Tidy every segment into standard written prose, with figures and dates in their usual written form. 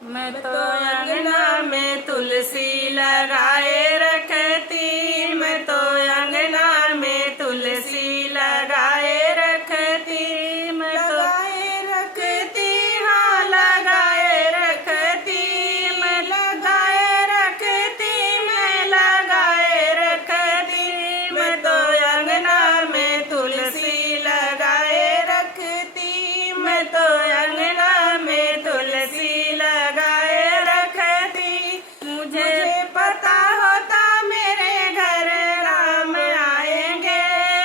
मैं तो अंगना में तुलसी लगाए रखती, मैं तो अंगना में तुलसी लगाए रखती, मैं तो लगाए रखती, हाँ लगाए रखती, मैं लगाए रखती, मैं लगाए रखती, मैं तो अंगना में तुलसी लगाए रखती, मैं तो अंगना में तुलसी लगाए रखती। मुझे पता होता मेरे घर राम आएंगे,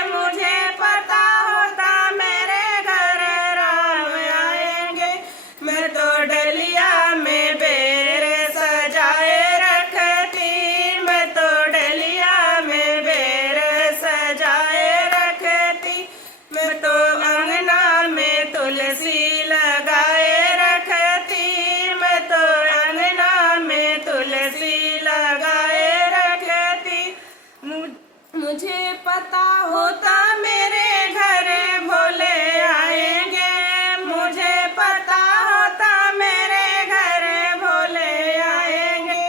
मुझे पता होता मेरे घर राम आएंगे। मैं तो डलिया में बेर सजाए रखती, मैं तो डलिया में बेर सजाए रखती, मैं तो अंगना में तुलसी लगाए रखती, मैं तो अंगना में तुलसी लगाए रखती। मुझे पता होता मेरे घर भोले आएंगे, मुझे पता होता मेरे घर भोले आएंगे।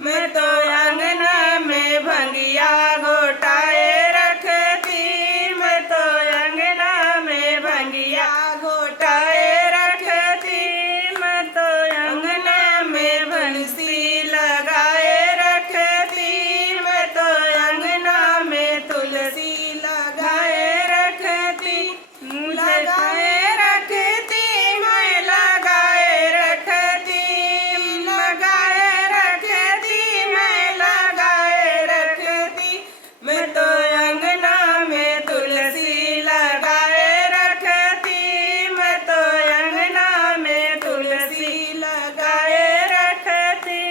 मैं तो अंगना में भंगिया घोटाए रखती, मैं तो अंगना में भंगिया घोटाए रखती, मैं तो अंगना में बंसी लगाए रखती, मैं तो अंगना में तुलसी लगाए रखती। लगाए रखती, मैं लगाए रखती, लगाए रखती, मैं लगाए रखती, मैं तो अंगना में तुलसी लगाए रखती, मैं तो अंगना में तुलसी लगाए रखती।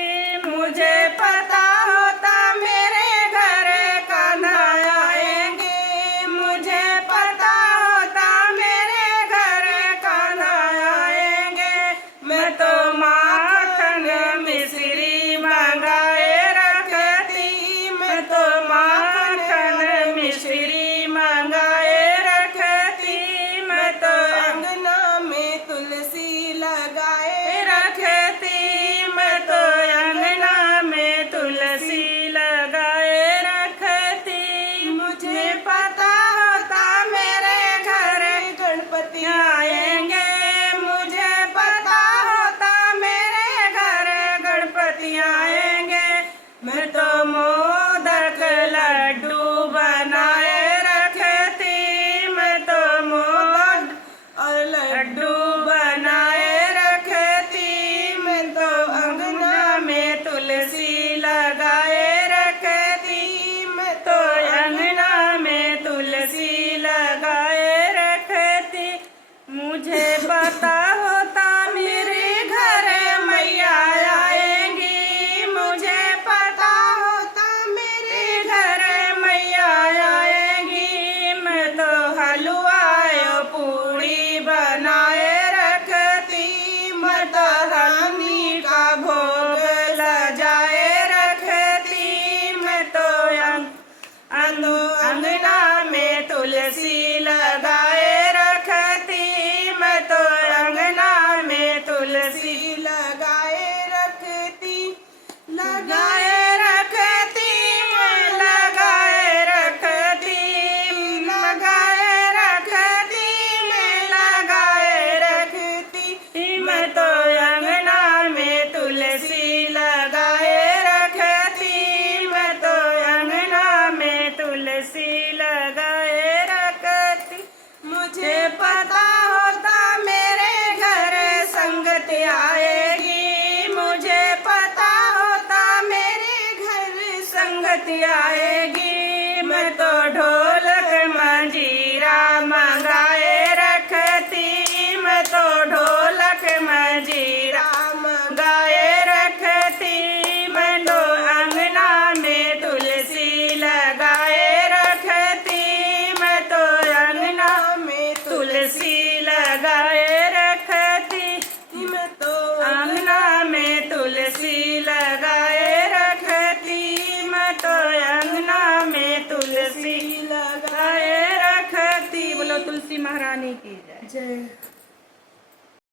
मुझे पता होता मेरे घर कान्हा आएंगे, मुझे पता होता मेरे घर कान्हा आएंगे। मैं तो माखन मिश्री मंगाए रखती, मैं तो माखन मिश्री मंगाए रखती, मैं तो अंगना में तुलसी लगाए रखती, मैं तो अंगना में तुलसी लगाए रखती। मुझे पता होता मेरे घर गणपति आएंगे, मुझे पता होता मेरे घर गणपति आएंगे। मैं तो मोदक लड्डू बनाए रखती, मैं तो मोदक और लड्डू बनाए रखती, मैं तो अंगना में तुलसी लगाए रखती, मैं तो अंगना में तुलसी लगाए रखती। मुझे पता होता मेरे घर मैया आएंगी, मुझे पता होता मेरे घर मैया आएंगी। मैं तो हलवा पूड़ी बनाए रखती, मैं तो रानी का भोग लजाए रखती, मैं तो अंगना में तुलसी लगाए रखती, मैं तो अंगना में तुलसी लगाए रखती, लगाए रखती, मैं लगाए रखती, लगाए रखती, मैं लगाए रखती, मैं तो अंगना में तुलसी लगाए रखती, मैं तो अंगना में तुलसी लगाए रखती। मुझे पता होता मेरे घर संगत